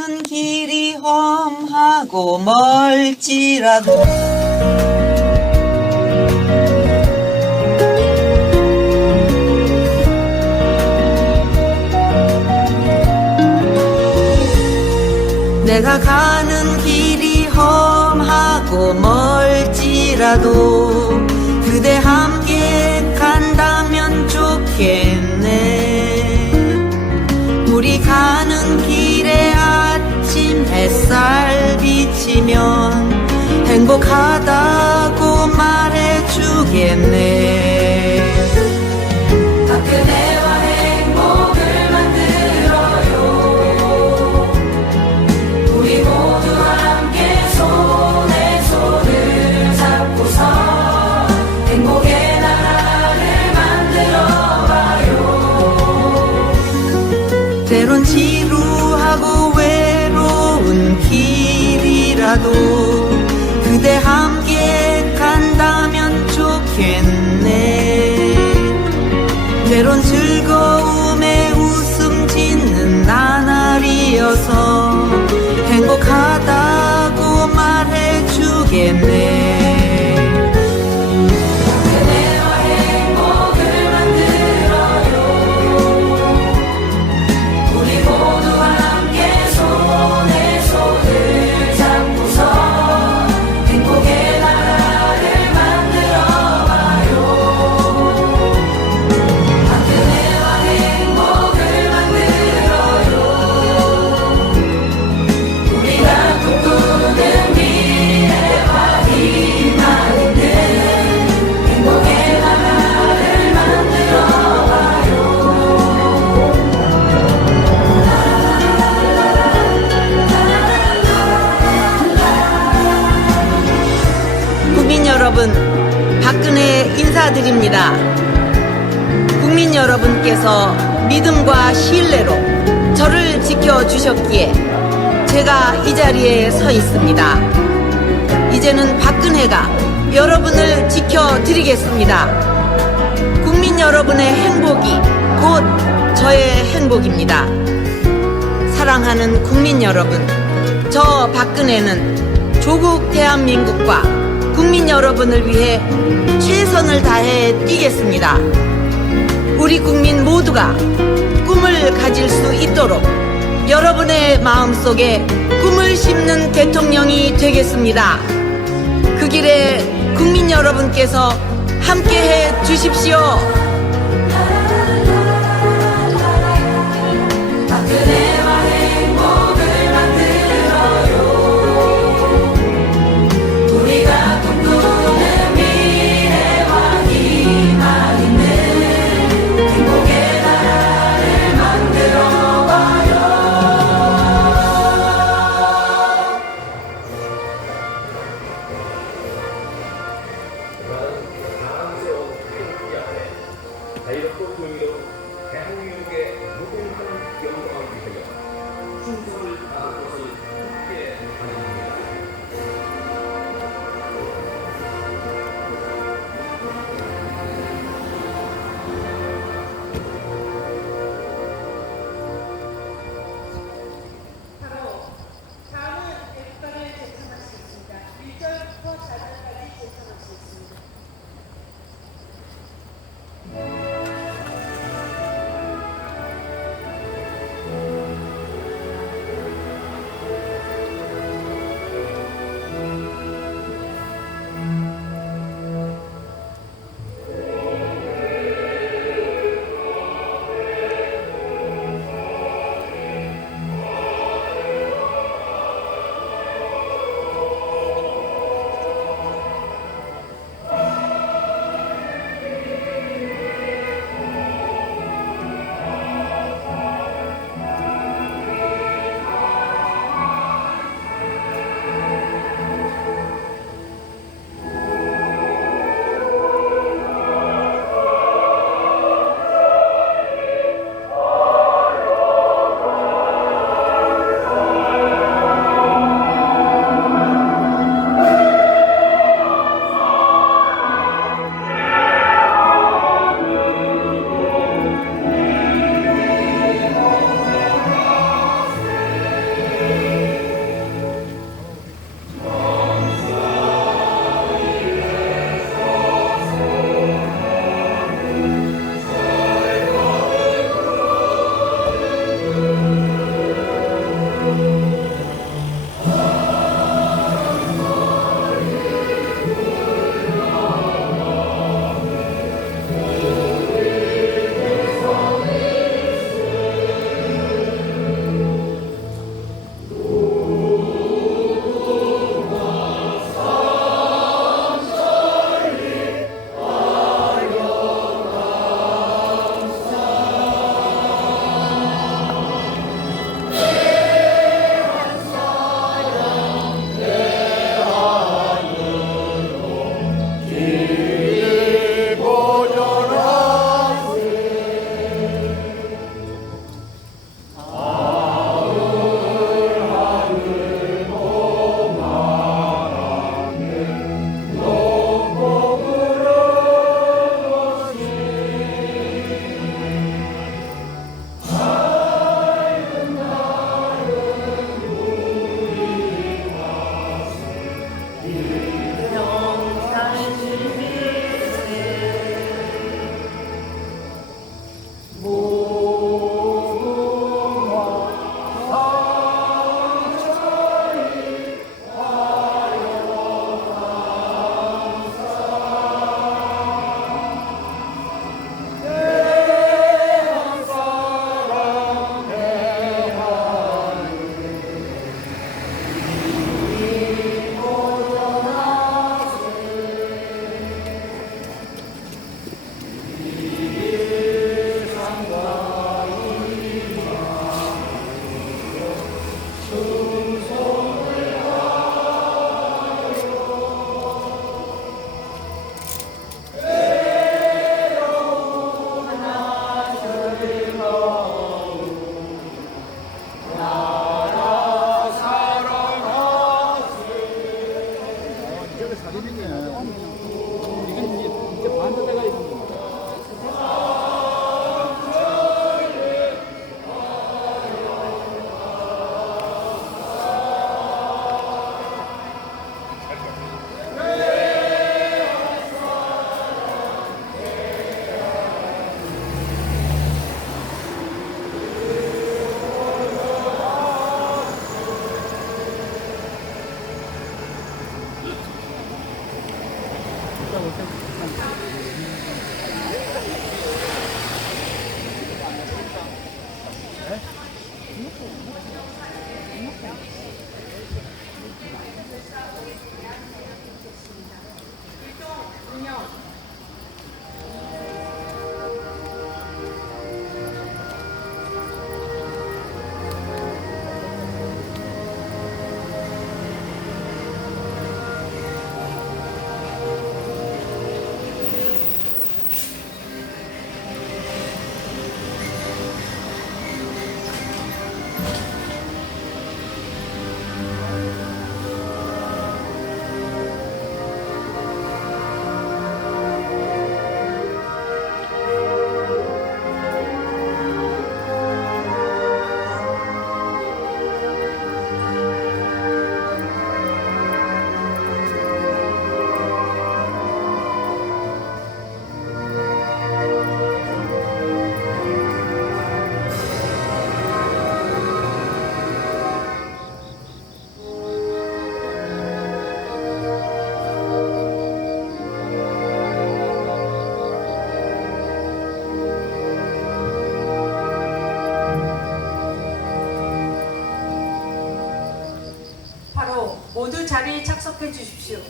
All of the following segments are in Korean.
가는 길이 험하고 멀지라도. 내가 가는 길이 험하고 멀지라도 그대 함 행복하다고 말해주겠네 말 박근혜 인사드립니다. 국민 여러분께서 믿음과 신뢰로 저를 지켜주셨기에 제가 이 자리에 서 있습니다. 이제는 박근혜가 여러분을 지켜드리겠습니다. 국민 여러분의 행복이 곧 저의 행복입니다. 사랑하는 국민 여러분, 저 박근혜는 조국 대한민국과 국민 여러분을 위해 최선을 다해 뛰겠습니다. 우리 국민 모두가 꿈을 가질 수 있도록 여러분의 마음속에 꿈을 심는 대통령이 되겠습니다. 그 길에 국민 여러분께서 함께해 주십시오. 바로 모두 자리에 착석해 주십시오.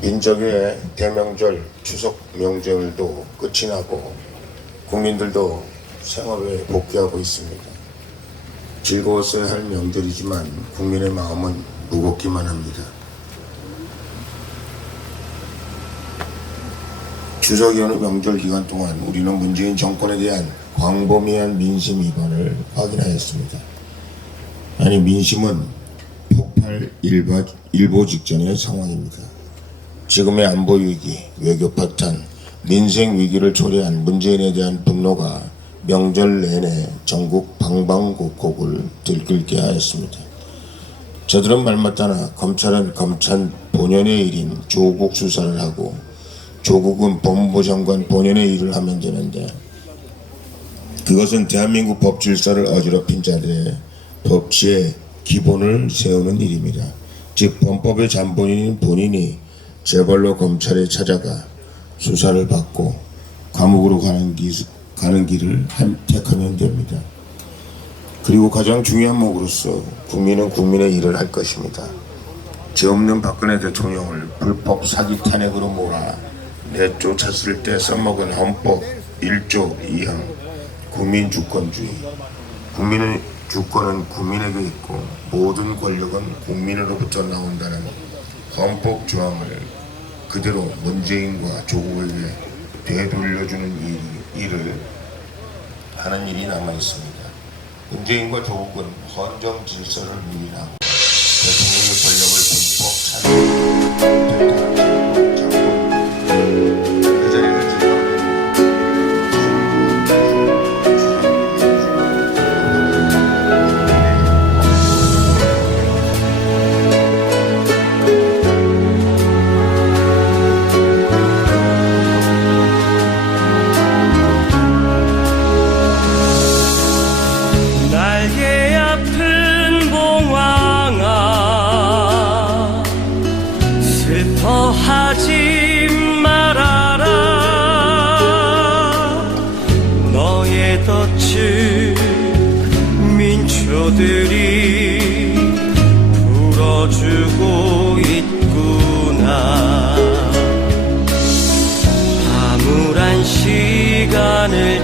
민족의 대명절 추석 명절도 끝이 나고 국민들도 생업에 복귀하고 있습니다. 즐거웠어야 할 명절이지만 국민의 마음은 무겁기만 합니다. 추석 연휴 명절 기간 동안 우리는 문재인 정권에 대한 광범위한 민심 위반을 확인하였습니다. 아니 민심은 폭발 일바, 일보 직전의 상황입니다. 지금의 안보 위기, 외교 파탄, 민생 위기를 초래한 문재인에 대한 분노가 명절 내내 전국 방방곡곡을 들끓게 하였습니다. 저들은 말마따나 검찰은 검찰 본연의 일인 조국 수사를 하고 조국은 법무부 장관 본연의 일을 하면 되는데 그것은 대한민국 법 질서를 어지럽힌 자들의 법치의 기본을 세우는 일입니다. 즉 범법의 잠본인인 본인이 재벌로 검찰에 찾아가 수사를 받고 감옥으로 가는, 기, 가는 길을 한- 택하면 됩니다. 그리고 가장 중요한 목으로서 국민은 국민의 일을 할 것입니다. 죄 없는 박근혜 대통령을 불법 사기 탄핵으로 몰아 내쫓았을 때 써먹은 헌법 1조 2항 국민 주권주의 국민의 주권은 국민에게 있고 모든 권력은 국민으로부터 나온다는 헌법 조항을 그대로 문재인과 조국에게 되돌려주는 일, 일을 하는 일이 남아 있습니다. 문재인과 조국은 헌정 질서를 유린하고 대통령의 권력을 불법 찬 주고 있구나. 암울한 시간을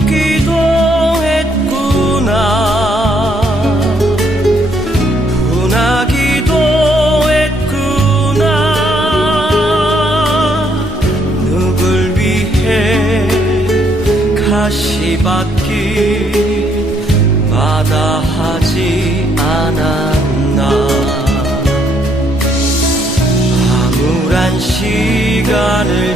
기도 했구나, 분하 기도 했구나, 누굴 위해 가시밭 길 마다하지 않았나. 암울한 시간을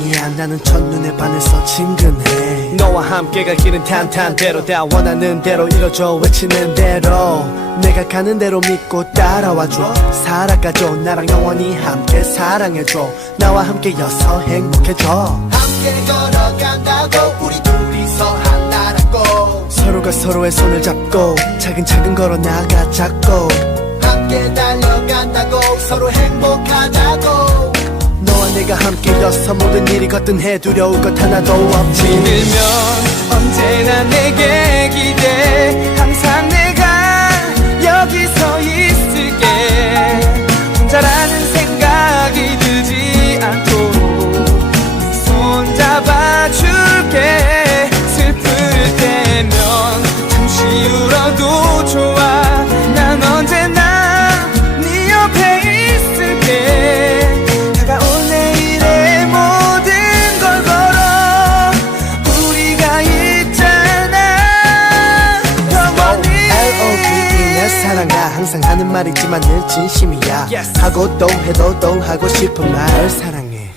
내 사랑이야 나는 첫눈에 반해서 친근해. 너와 함께 갈 길은 탄탄대로 다 원하는 대로 이뤄줘 외치는 대로. 내가 가는 대로 믿고 따라와줘. 살아가줘 나랑 영원히 함께 사랑해줘. 나와 함께여서 행복해져. 함께 걸어간다고 우리 둘이서 하나라고. 서로가 서로의 손을 잡고 차근차근 걸어 나가자고. 함께 달려간다고 서로 너와 내가 함께여서 모든 일이 거뜬해 두려울 것 하나도 없지. 믿으면 언제나 내게 기대. 항상 내가 여기 서 있을게. 혼자라 말이지만 늘 진심이야. 하고 또 해도 또 하고 싶은 말. 사랑해.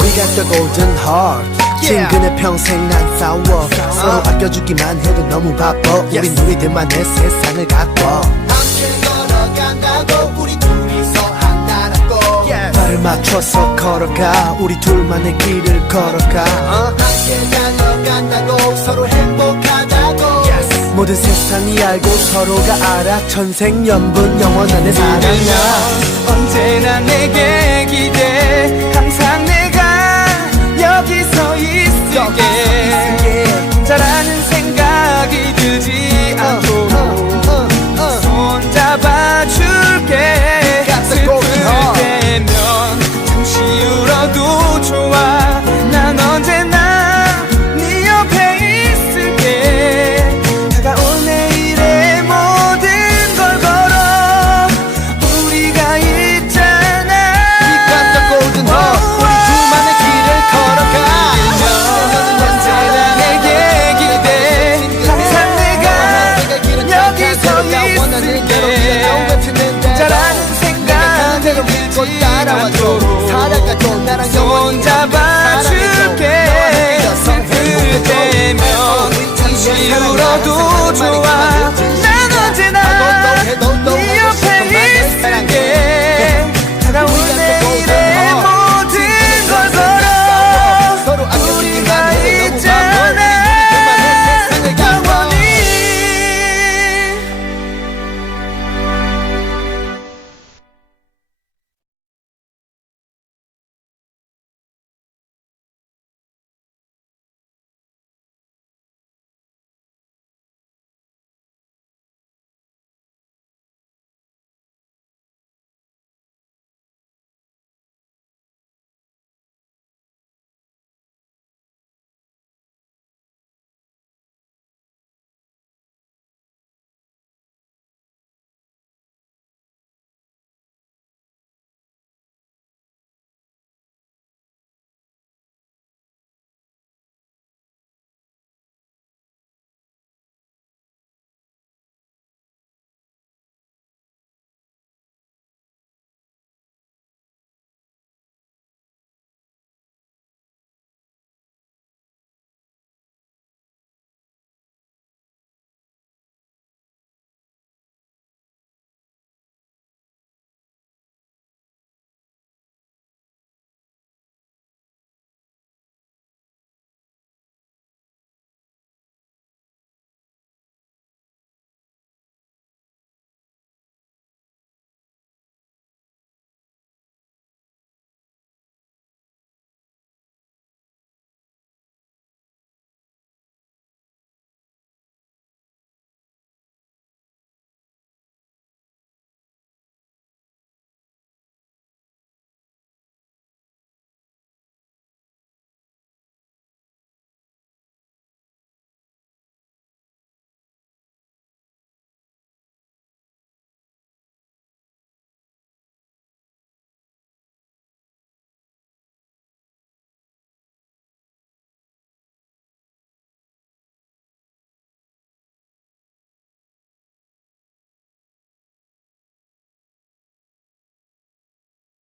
We got the golden heart. 친근해 평생 난 싸워. 서로 아껴주기만 해도 너무 바빠. 우린 우리들만의 세상을 갖고 함께 걸어간다고 우리 둘이서 하나라고. 발을 맞춰서 걸어가. 우리 둘만의 길을 걸어가. 함께 달려간다고 서로 행복하다고 모든 세상이 알고 서로가 알아. 천생연분 영원한 내 사랑아 언제나 내게